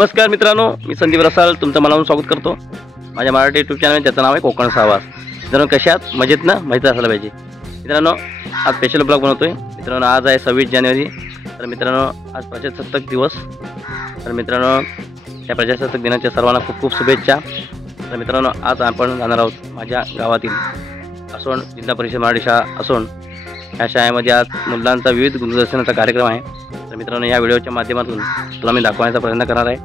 नमस्कार मित्रांनो, मी संदीप रसाल तुमचं मनापासून स्वागत करतो माझ्या मराठी यूट्यूब चॅनल. त्याचं नाव आहे कोकण सहवास. मित्रांनो, कशात मजेत ना? माहिती असायला पाहिजे. मित्रांनो, आज स्पेशल ब्लॉग बनवतोय. मित्रांनो, आज आहे 26 जानेवारी. तर मित्रांनो, आज प्रजासत्ताक दिवस. तर मित्रांनो, या प्रजासत्ताक दिनाच्या सर्वांना खूप खूप शुभेच्छा. तर मित्रांनो, आज आपण जाणार आहोत माझ्या गावातील असोण जिल्हा परिषद मराठी शाळा असोण. या शाळेमध्ये आज मुलांचा विविध गुणदर्शनाचा कार्यक्रम आहे. तर मित्रांनो, या व्हिडिओच्या माध्यमातून तुला मी दाखवण्याचा प्रयत्न करणार आहे.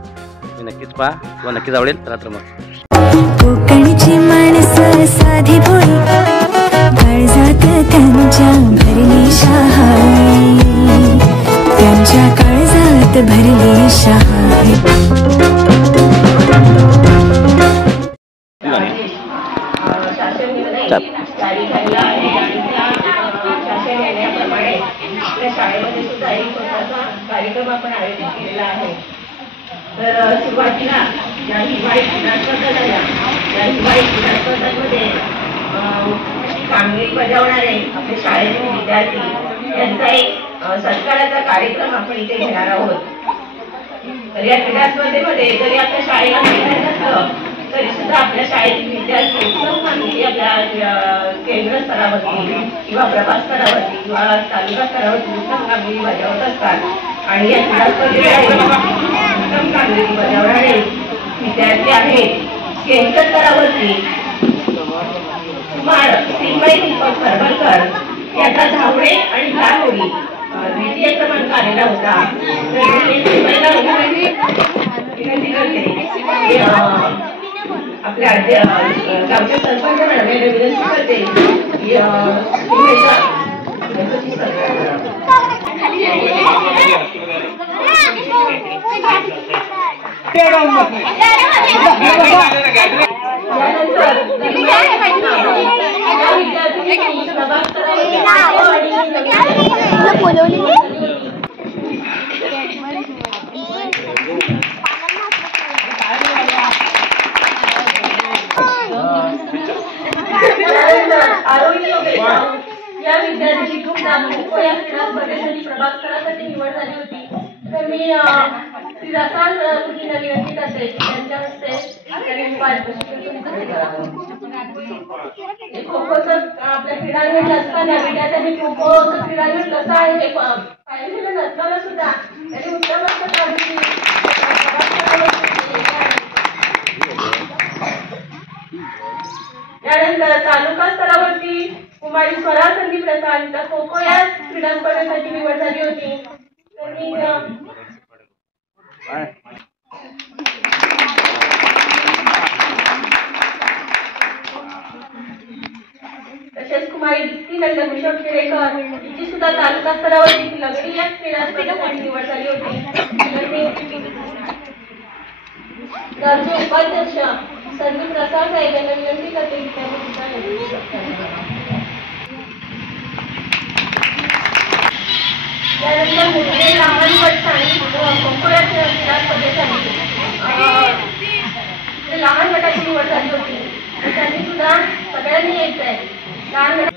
मी नक्कीच पहा, तुला नक्कीच आवडेल. तर मग कोकणची माणसं साधी भोळी, काळजात त्यांच्या भरली शहाणी, त्यांच्या काळजात भरली शहाणी. शाळेमध्ये सुद्धा एक छोटासा कार्यक्रम आपण आयोजित केलेला आहे. तर सुरुवातीला ज्या हिवाळी क्रीडास्पर्धा झाल्या, त्या हिवाळी क्रीडास्पर्धांमध्ये कामगिरी बजावणारे आपले शाळेतील विद्यार्थी यांचा एक सत्काराचा कार्यक्रम आपण इथे घेणार आहोत. तर या क्रीडास्पर्धेमध्ये जरी आपल्या शाळेला खेळायचं नसलं तरी सुद्धा आपल्या शाळेतील विद्यार्थी उत्तम कामगिरी आपल्या केंद्र स्तरावरती किंवा प्रभाग स्तरावरती किंवा तालुका स्तरावरती उत्तम कामगिरी बजावत असतात. आणि या क्रीडा स्पर्धेमध्ये उत्तम कामगिरी बजावणारे विद्यार्थी आहेत. केंद्र स्तरावरती कुमार सिंबाई दीपक करबलकर याचा धावणे आणि धावोडी द्वितीय क्रमांक आलेला होता. विनंती करते आपल्या गावचे सरपंच मॅडम विनंती करते या विद्यार्थ्यांची खूप नामको या क्रीडा स्पर्धेसाठी प्रभाग स्तरासाठी निवड झाली होती. तर मी श्री रसाल कृतीला विनंती करते की त्यांच्या हस्ते खो खोचं आपल्या क्रीडांगण असताना विद्यार्थ्यांनी खो खोचं क्रीडांगण कसं आहे हे पाहिलेलं नसताना सुद्धा त्यांनी उत्तम असं कामगिरी त्यानंतर तालुका स्तरावरती कुमारी स्वरा संदीप रसाळ यांचा खो खो या क्रीडा स्पर्धेसाठी निवड झाली होती. तसेच कुमारी दीप्ती नंदभूषण खेडेकर हिची सुद्धा तालुका स्तरावरती लंगडी या क्रीडा स्पर्धेसाठी निवड झाली होती. गरजू उपाध्यक्ष संदीप रसाळ साहेब यांना विनंती करते की त्यांनी त्यानंतर मुले लहान गट आणि खो-खो या क्रीडा स्पर्धेसाठी लहान गटाची निवड झाली होती. त्यांनी सुद्धा सगळ्यांनी यायचं आहे. लहान गट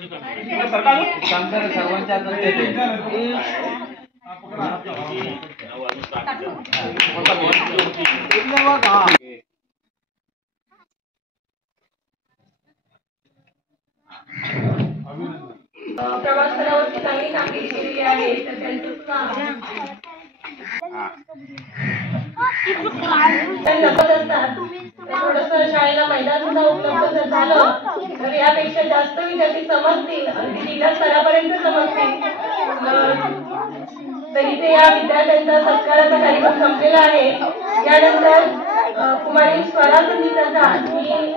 प्रवास स्तरावरती चांगली कामगिरी केलेली आहे. तर त्यांचं असतात थोडंसं शाळेला मैदान सुद्धा उपलब्ध जर झालं तर यापेक्षा जास्त विद्यार्थी समजतील आणि जिल्हा स्तरापर्यंत समजतील. तरी ते या विद्यार्थ्यांचा सत्काराचा कार्यक्रम संपलेला आहे. यानंतर कुमारी स्वरा संदीप रसाळ ही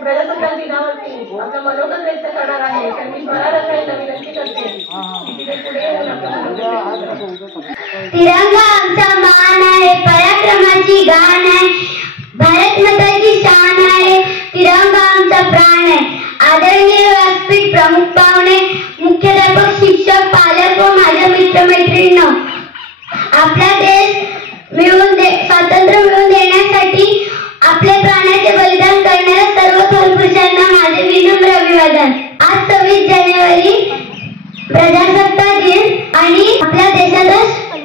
प्रजासत्ताक दिनावरती आपलं मनोगत व्यक्त करणार आहे. तर मी स्वरा रसाळला विनंती करते तिथे पुढे तिरंगा आमचा मान आहे, पराक्रमाची गाण आहे, भारत माताची शान आहे, तिरंगा आमचा प्राण आहे. आदरणीय व्यासपीठ प्रमुख पाहुणे, मुख्याध्यापक, शिक्षक, पालक व माझ्या मित्रमैत्रिणींनो, आपला देश स्वातंत्र्य मिळवून देण्यासाठी आपले प्राणाचे बलिदान करणाऱ्या सर्व थोर पुरुषांना माझे विनम्र अभिवादन. आज 26 जानेवारी प्रजासत्ताक दिन आणि आपल्या देशाचा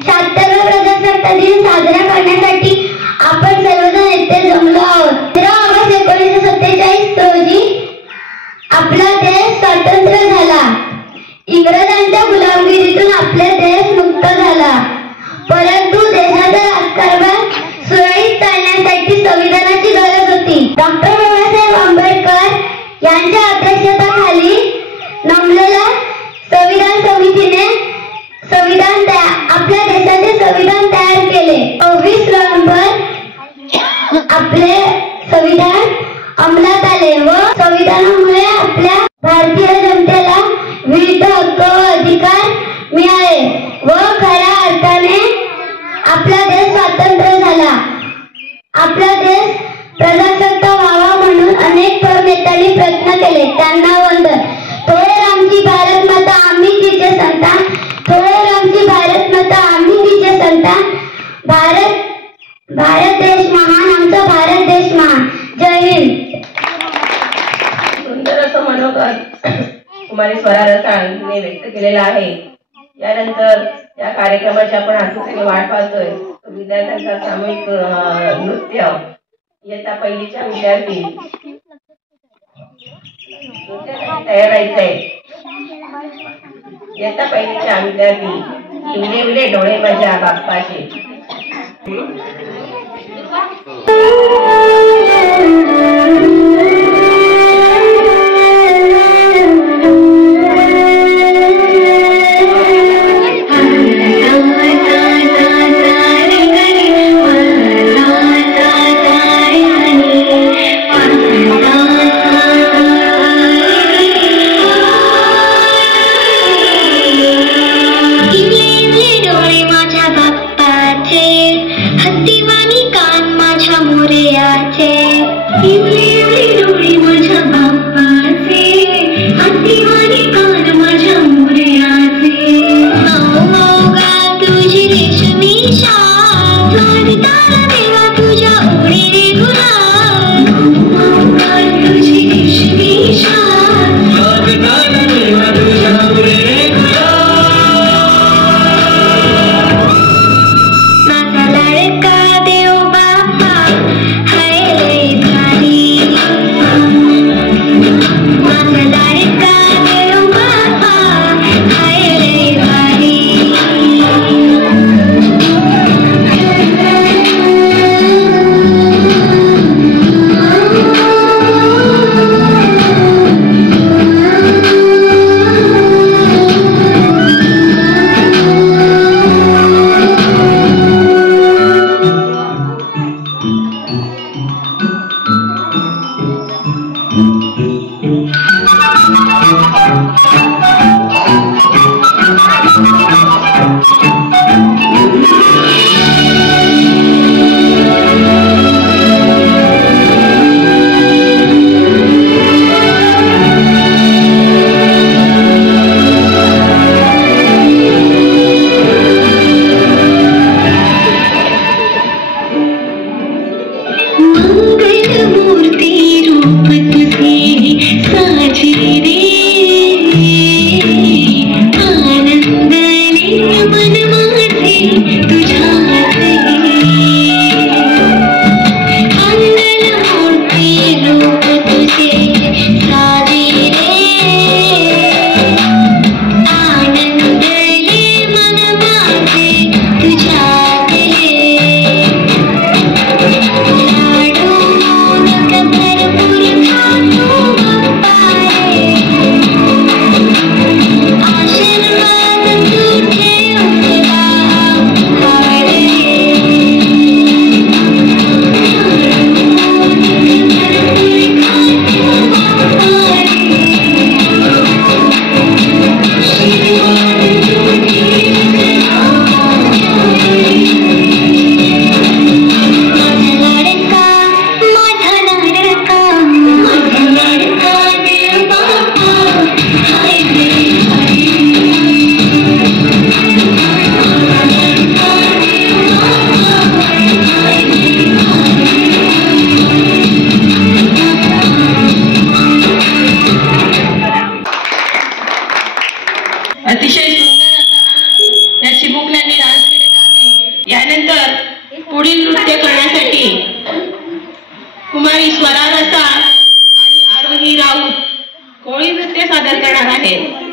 76वा प्रजासत्ताक दिन साजरा करण्यासाठी संविधान अंमलात आले व संविधानामुळे आपल्या भारतीय जनतेला विविध हक्क व अधिकार मिळाले व खऱ्या अर्थाने आपला देश स्वतंत्र झाला. आपला देश प्रजासत्ताक व्हावा म्हणून अनेक थोर नेत्यांनी प्रयत्न केले, त्यांना वंदन. थोडे रामची भारत माता आम्ही तिचे संतान, थोडे रामची भारत माता आम्ही तिचे संतान. भारत देश महान, आमचा भारत देश महान. जय हिंद. सुंदर असं मनोगत कुमारी स्वरा रसाळने व्यक्त केलेलं आहे. यानंतर या कार्यक्रमाची आपण आतुरतेने वाट पाहतोय. विद्यार्थ्यांचा सामूहिक नृत्य इयत्ता पहिलीच्या विद्यार्थी तयार राहायचंय. इयत्ता पहिलीच्या विद्यार्थी इवले इवले डोळे माझ्या बाप्पाचे. अतिशय सुंदर असा या चिमुकल्यांनी डान्स केलेला आहे. यानंतर पुढील नृत्य करण्यासाठी कुमारी स्वरा रसाळ आणि आरोही राऊत कोळी नृत्य सादर करणार आहेत.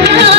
Oh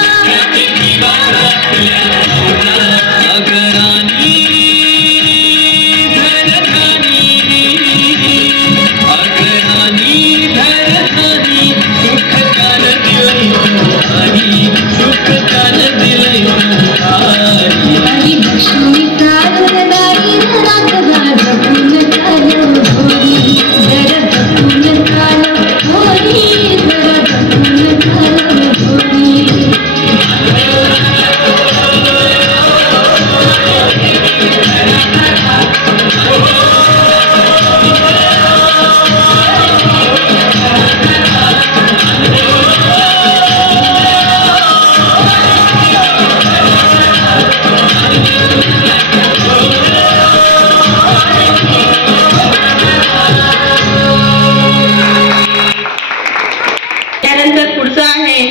त्यानंतर पुढचं आहे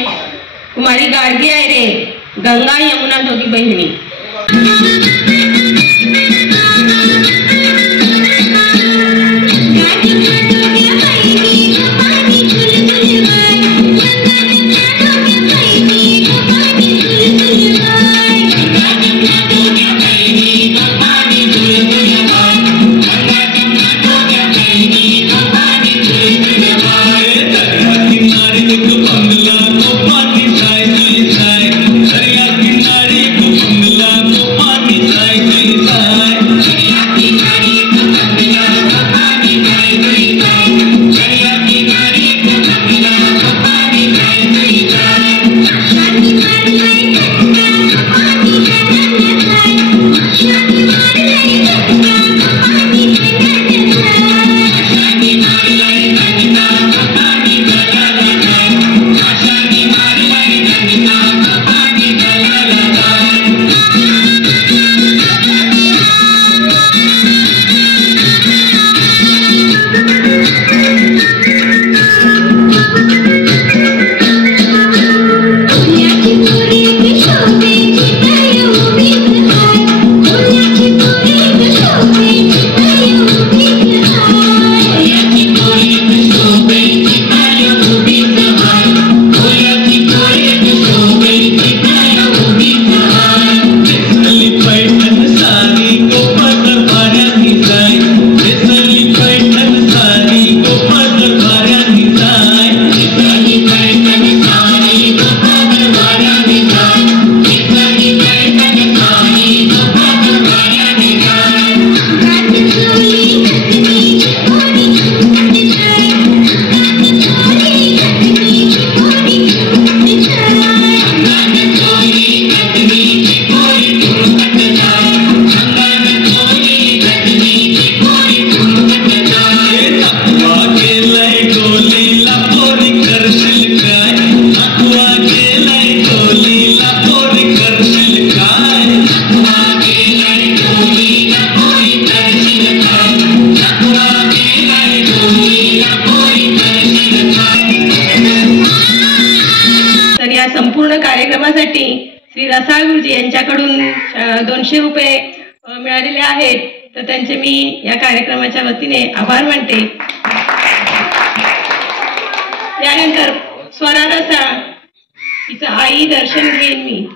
कुमारी गाडगी आहे रे गंगा यमुना दोघी बहिणी. कार्यक्रमासाठी श्री रसाळ गुरुजी यांच्याकडून 200 रुपये मिळालेले आहेत, तर त्यांचे मी या कार्यक्रमाच्या वतीने आभार मानते. त्यानंतर स्वरा रसाळ तिचं आई दर्शन घेईन मी.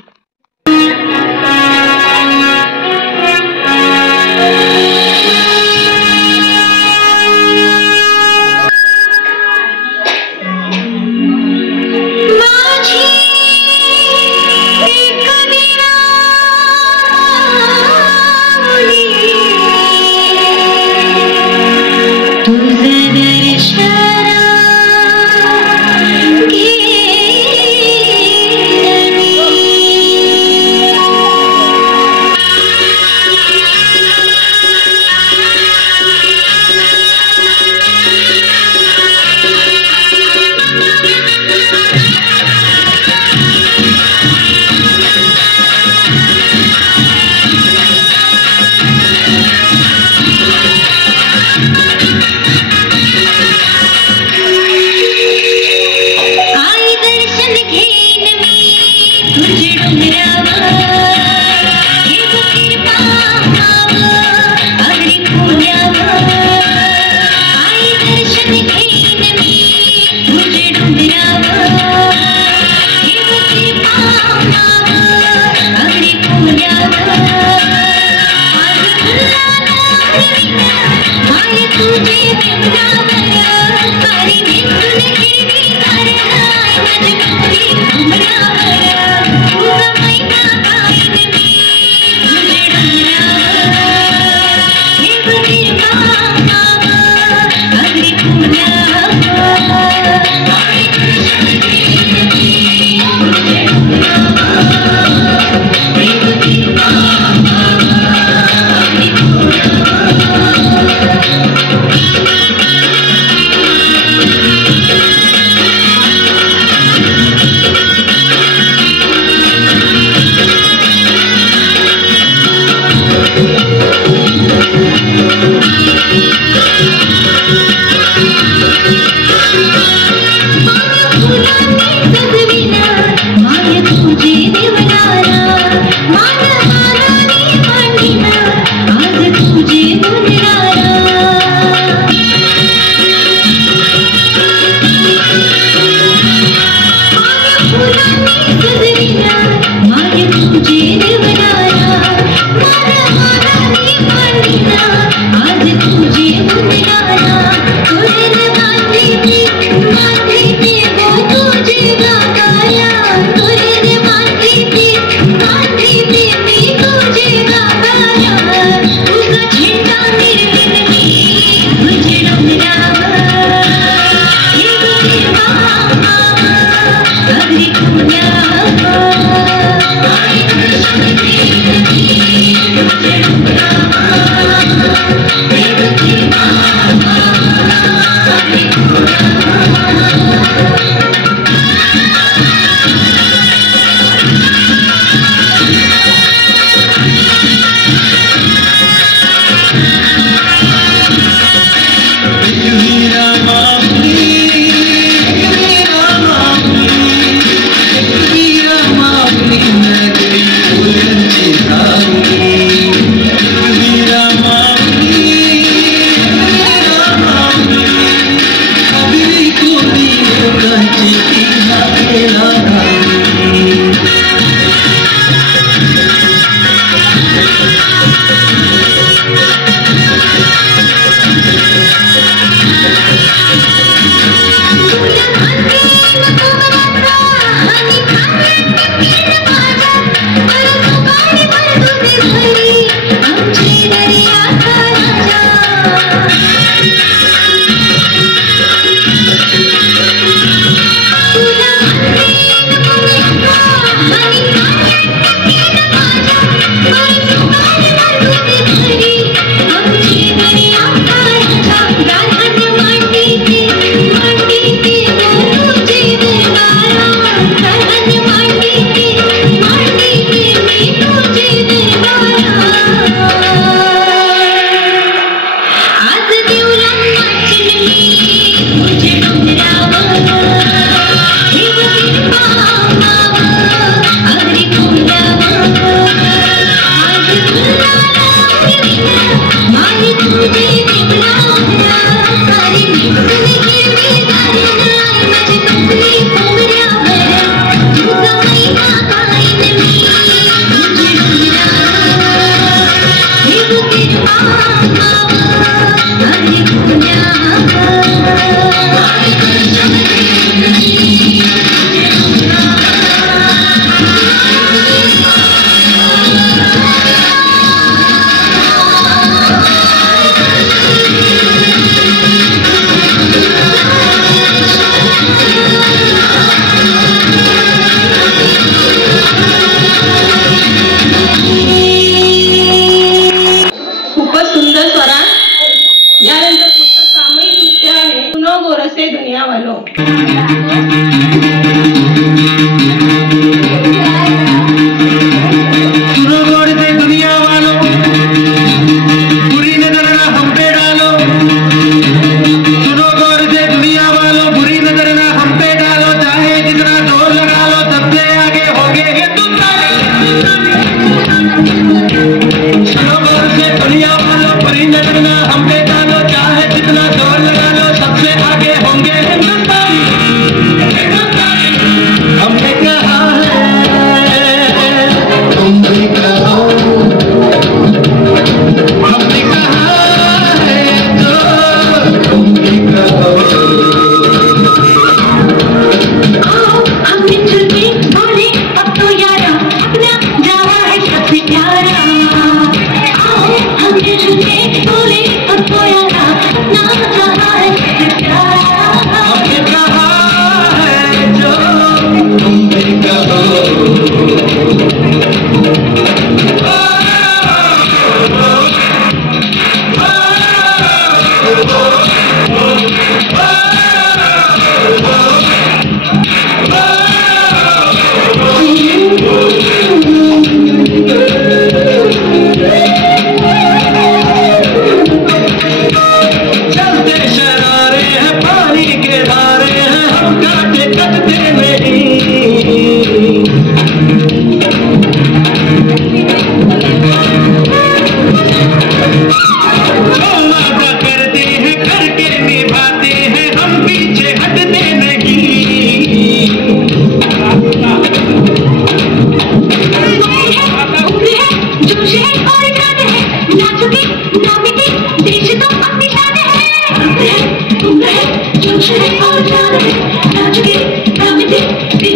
चलते शरारे हैं पानी के धारे हैं हम काटे कटते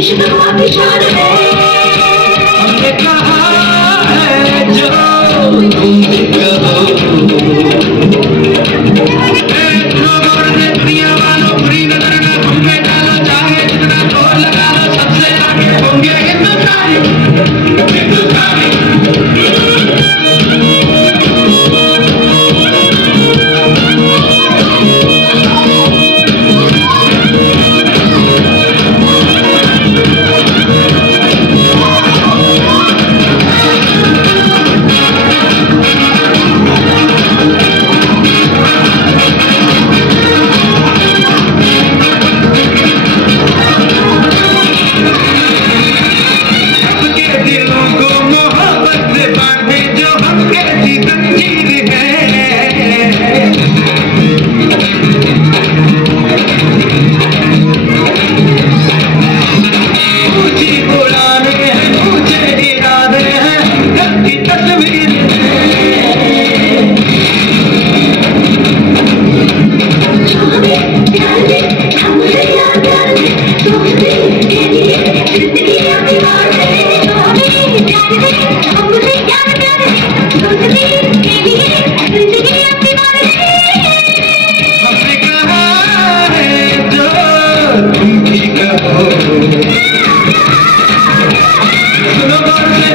देश तो आपकी शान है। हमने कहा है जो तुम भी कहो, दुनिया वालों बुरी नजर ना हम पे डालो, चाहे जितना जोर लगा लो, सबसे आगे होंगे हिंदुस्तानी, हिंदुस्तानी।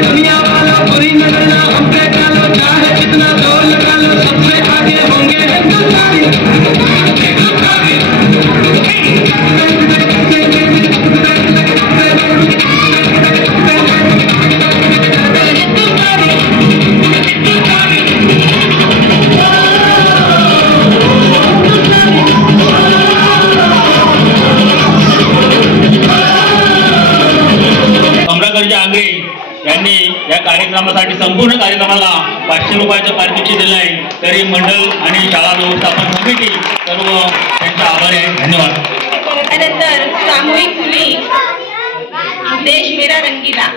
दुनिया वाला बुरी नजर ना हम पे डालो, चाहे जितना जोर लगा लो, सबसे आगे होंगे हिंदुस्तानी, हिंदुस्तानी। आंग्रे यांनी या कार्यक्रमासाठी संपूर्ण कार्यक्रमाला 500 रुपयाचं पारितोषिक दिलं आहे. तरी मंडळ आणि शाळा व्यवस्थापन समिती सर्व त्यांचे आभारी आहे. धन्यवाद. त्यानंतर सामूहिक मुली देश मेरा रंगीला.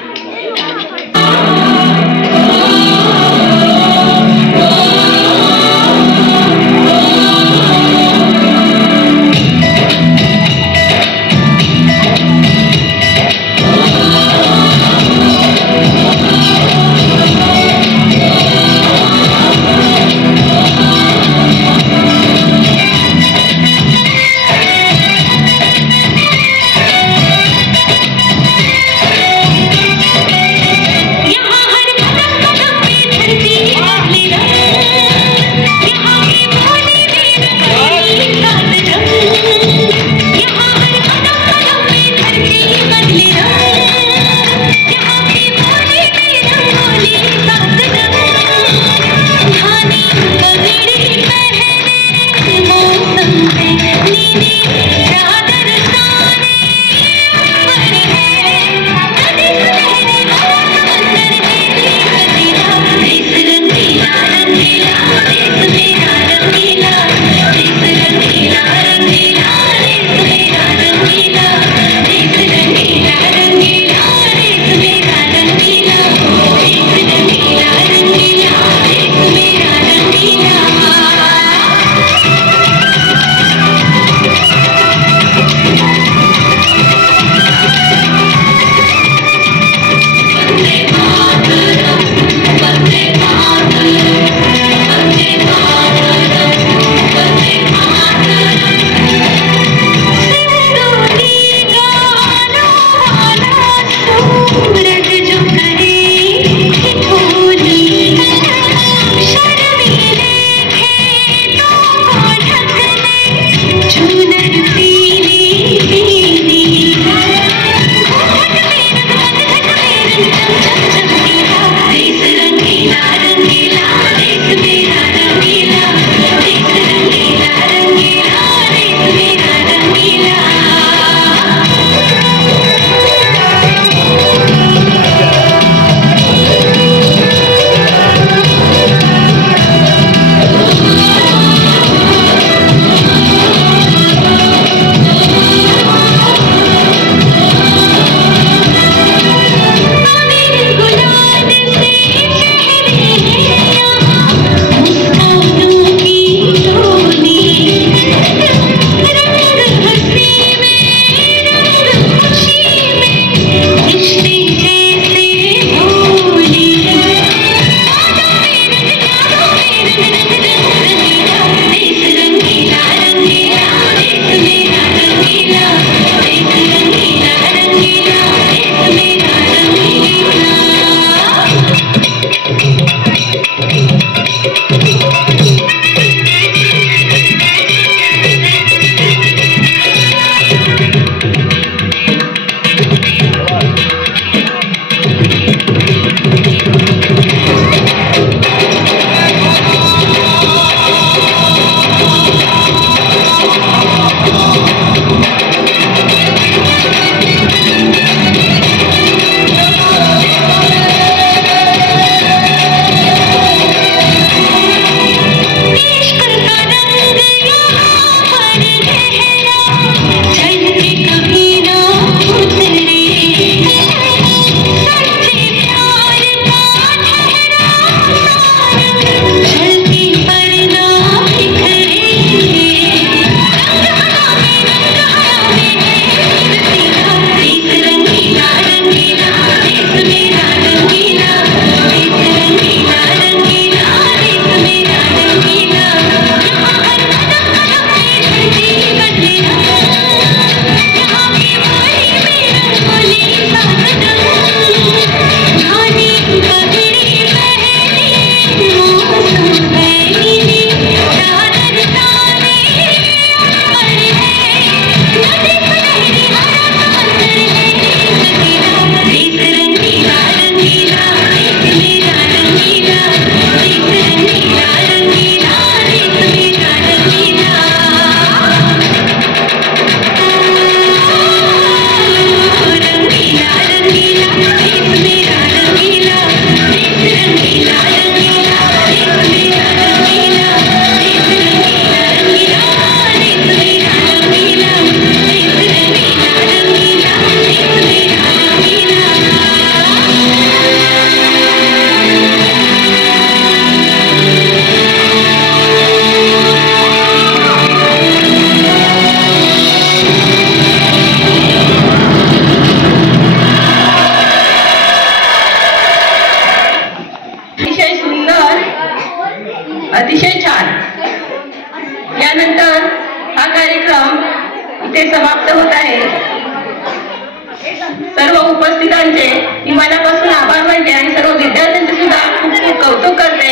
उपस्थितांचे मी मनापासून आभार मानते आणि सर्व विद्यार्थ्यांचे सुद्धा खूप खूप कौतुक करते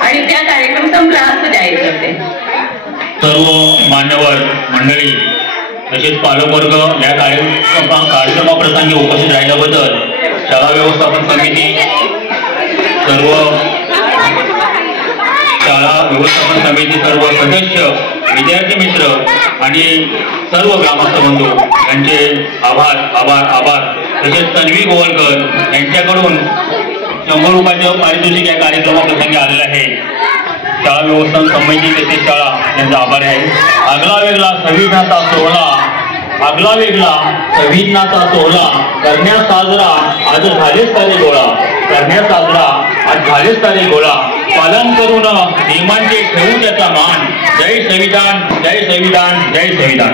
आणि त्या कार्यक्रम संपला असं जाहीर करते. सर्व मान्यवर मंडळी तसेच पालकवर्ग या कार्यक्रमाप्रसंगी उपस्थित राहिल्याबद्दल शाळा व्यवस्थापन समिती, सर्व शाळा व्यवस्थापन समिती, सर्व सदस्य, विद्यार्थी मित्र आणि सर्व ग्रामस्थ बंधू यांचे आभार आभार आभार. तसेच तन्वी गोवलकर यांच्याकडून 100 रुपयाचं पारितोषिक या कार्यक्रमाप्रसंगी आलेलं आहे. शाळा व्यवस्थापन समिती तसेच शाळा यांचा आभार आहे. आगला वेगळा संविधानाचा सोहळा करण्यास साजरा आज झालेच सारे गोळा, करण्यास साजरा आज झालेच सारे गोळा, पालन करून नियमांचे ठेवू त्याचा मान. जय संविधान, जय संविधान, जय संविधान.